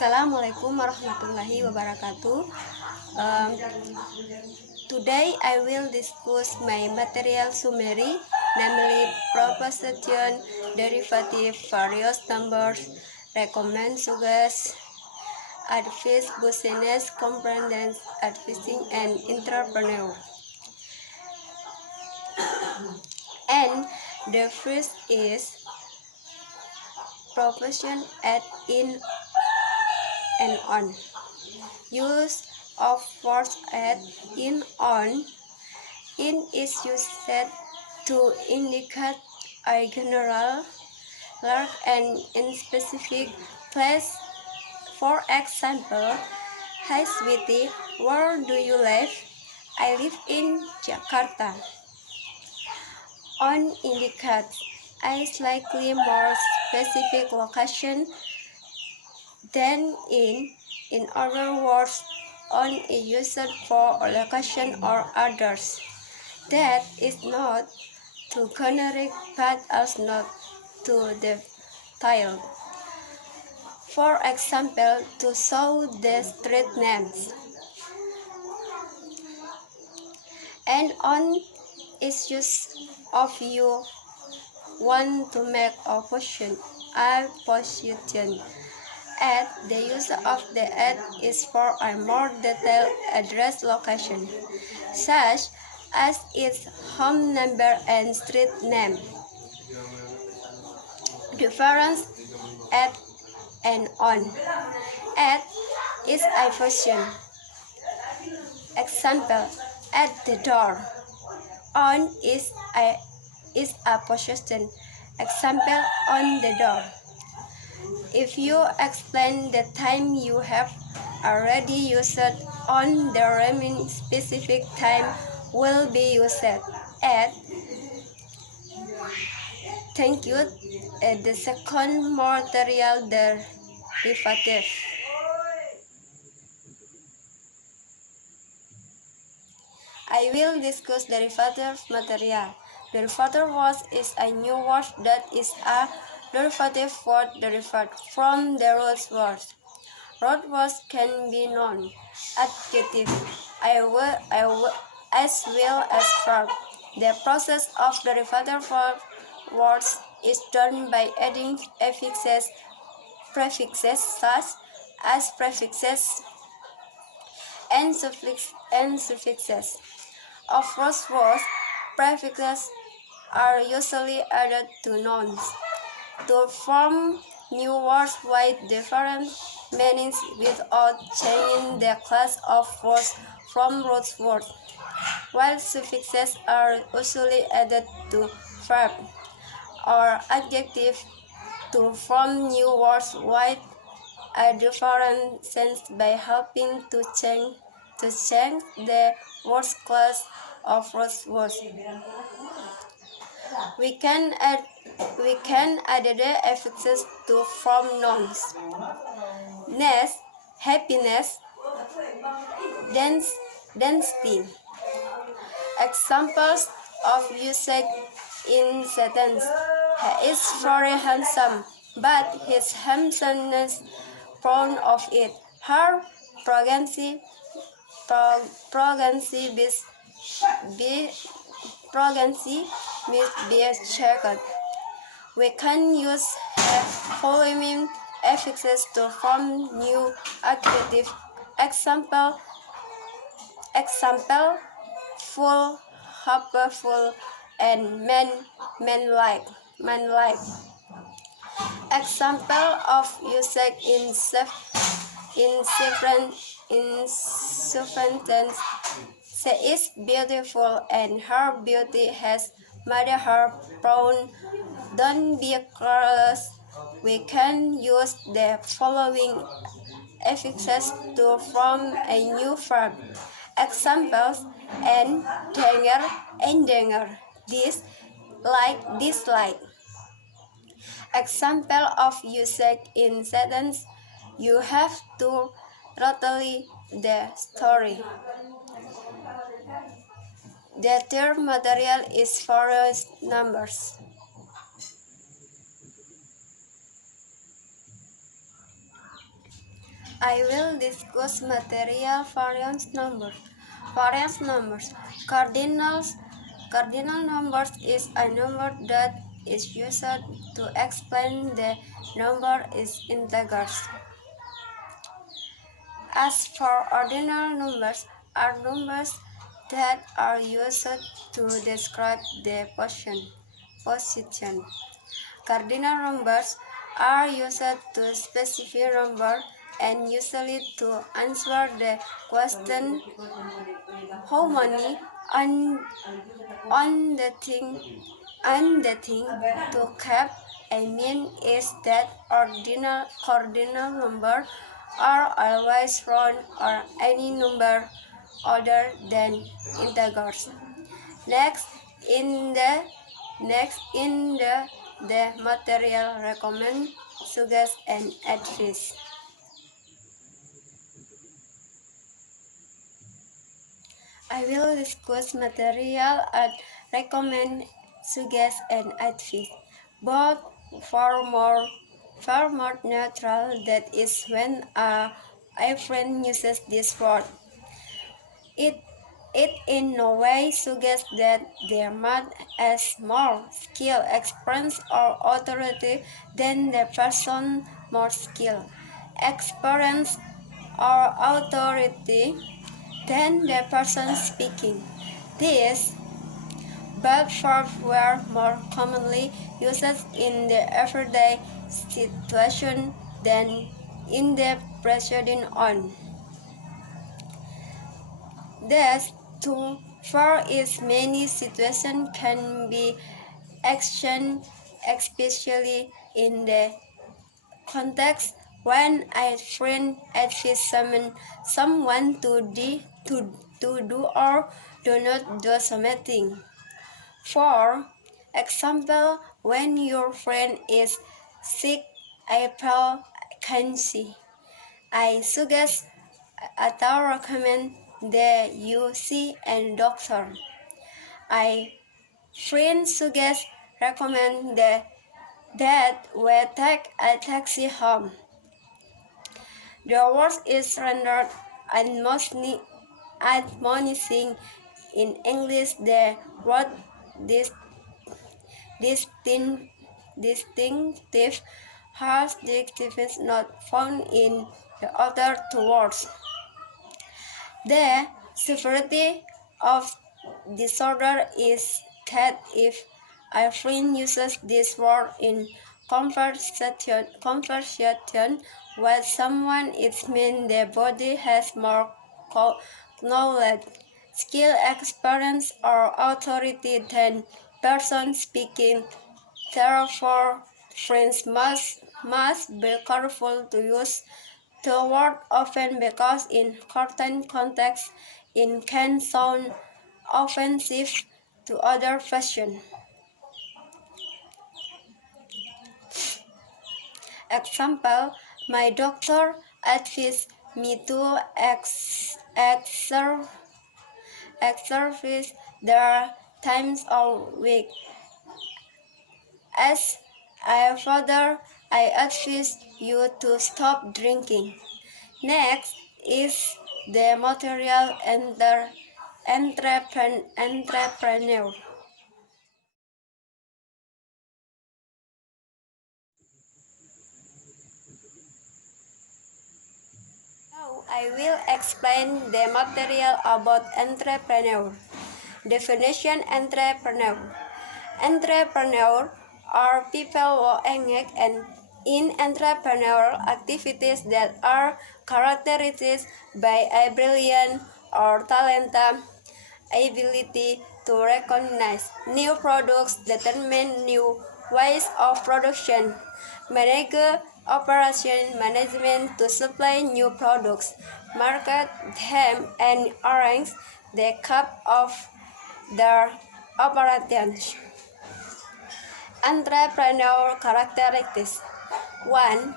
Assalamualaikum warahmatullahi wabarakatuh. Today I will discuss my material summary, namely proposition, derivative, various numbers, recommend suggest, advice, business, comprehends, advising, and entrepreneur. And the first is proposition at, in, and on. Use of words at, in, on. In is used to indicate a general, large, and specific place. For example, hi sweetie, where do you live? I live in Jakarta. On indicates a slightly more specific location than in. In other words, on is used for a location or others. That is not too generic but also not too detailed. For example, to show the street names. And on is used of you want to make a position. At, the use of the at is for a more detailed address location, such as its home number and street name. Difference at and on. At is a function. Example, at the door. On is a position. Example, on the door. If you explain the time you have already used on, the remaining specific time will be used at. Thank you. The second material derivative. I will discuss derivative material. Derivative word is a new word that is a derivative word derived from the root word. Root words can be noun, adjective, as well as verb. The process of derivative words is done by adding affixes, prefixes such as prefixes and suffixes. Of root words, prefixes are usually added to nouns to form new words with different meanings without changing the class of words from root words, while suffixes are usually added to verb or adjective to form new words with a different sense by helping to change the word class of root words. We can add the affixes to form nouns. Next, happiness, density. Examples of usage in sentence: he is very handsome, but his handsomeness proud of it. Her pregnancy must be checked. We can use following affixes to form new adjectives. Example, full, helpful, and manlike. Example of usage in sentence: she is beautiful and her beauty has made her proud. Don't be careless. We can use the following affixes to form a new verb. Examples: endanger, dislike. Example of usage in sentence: you have to retell the story. The third material is various numbers. I will discuss material variance numbers. Variance numbers. Cardinals. Cardinal numbers is a number that is used to explain the number is integers. As for ordinal numbers, are numbers that are used to describe the position. Cardinal numbers are used to specify number and usually to answer the question how many on, on the thing to keep. I mean is that ordinal number are always round or any number other than integers. Next in the material recommend, suggest and advise. I will discuss material and recommend, suggest and advise. Both far more neutral. That is when a friend uses this word. It in no way suggests that their man has more skill, experience, or authority than the person more skill, experience, or authority than the person speaking. These both verbs were more commonly used in the everyday situation than in the preceding on. Thus, to for its many situations can be action, especially in the context when a friend advises someone to do or do not do something. For example, when your friend is sick, April can see. I suggest or recommend that you see a doctor. I friend suggest recommend that we take a taxi home. The word is rendered admonishing in English. The word distinctive has distinctive not found in the other two words. The severity of disorder is that if a friend uses this word in conversation with someone, it means the body has more knowledge, skill, experience, or authority than person speaking. Therefore, friends must be careful to use the word often because in certain contexts it can sound offensive to other persons. Example, my doctor advised me to exercise their times of week. As a father, I advise you to stop drinking. Next is the material entrepreneur. Now I will explain the material about entrepreneur. Definition: entrepreneur. Entrepreneur are people who engage in entrepreneurial activities that are characterized by a brilliant or talented ability to recognize new products, determine new ways of production, manage operation management to supply new products, market them, and arrange the cap of their operations. Entrepreneur characteristics: 1.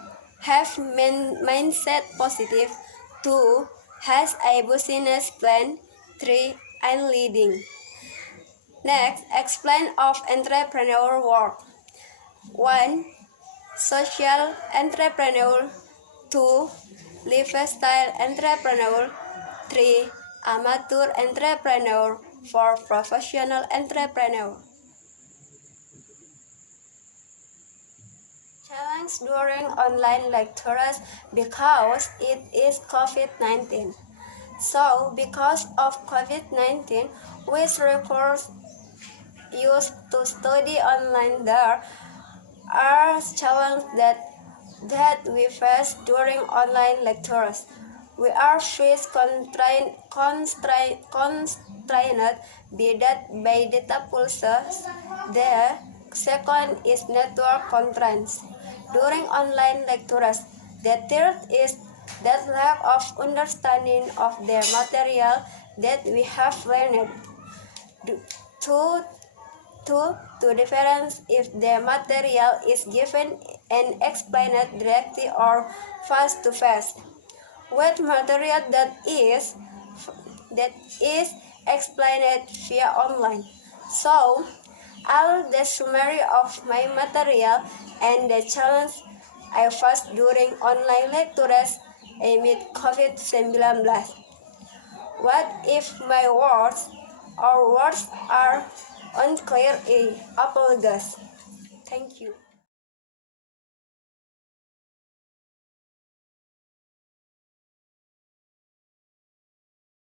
Have mindset positive. 2. Has a business plan. 3. And leading. Next, explain of entrepreneur work. 1. Social entrepreneur. 2. lifestyle entrepreneur. 3. Amateur entrepreneur. 4. Professional entrepreneur. Challenge during online lectures because it is COVID-19. So, because of COVID-19, which requires used to study online, there are challenges that we face during online lectures. We are faced constrained by data pulses. The second is network constraints. During online lectures, the third is that lack of understanding of the material that we have learned. To to difference if the material is given and explained directly or face to face. What material that is explained via online. So, all the summary of my material and the challenge I faced during online lectures amid COVID-19. What if my words are unclear? I apologize. Thank you.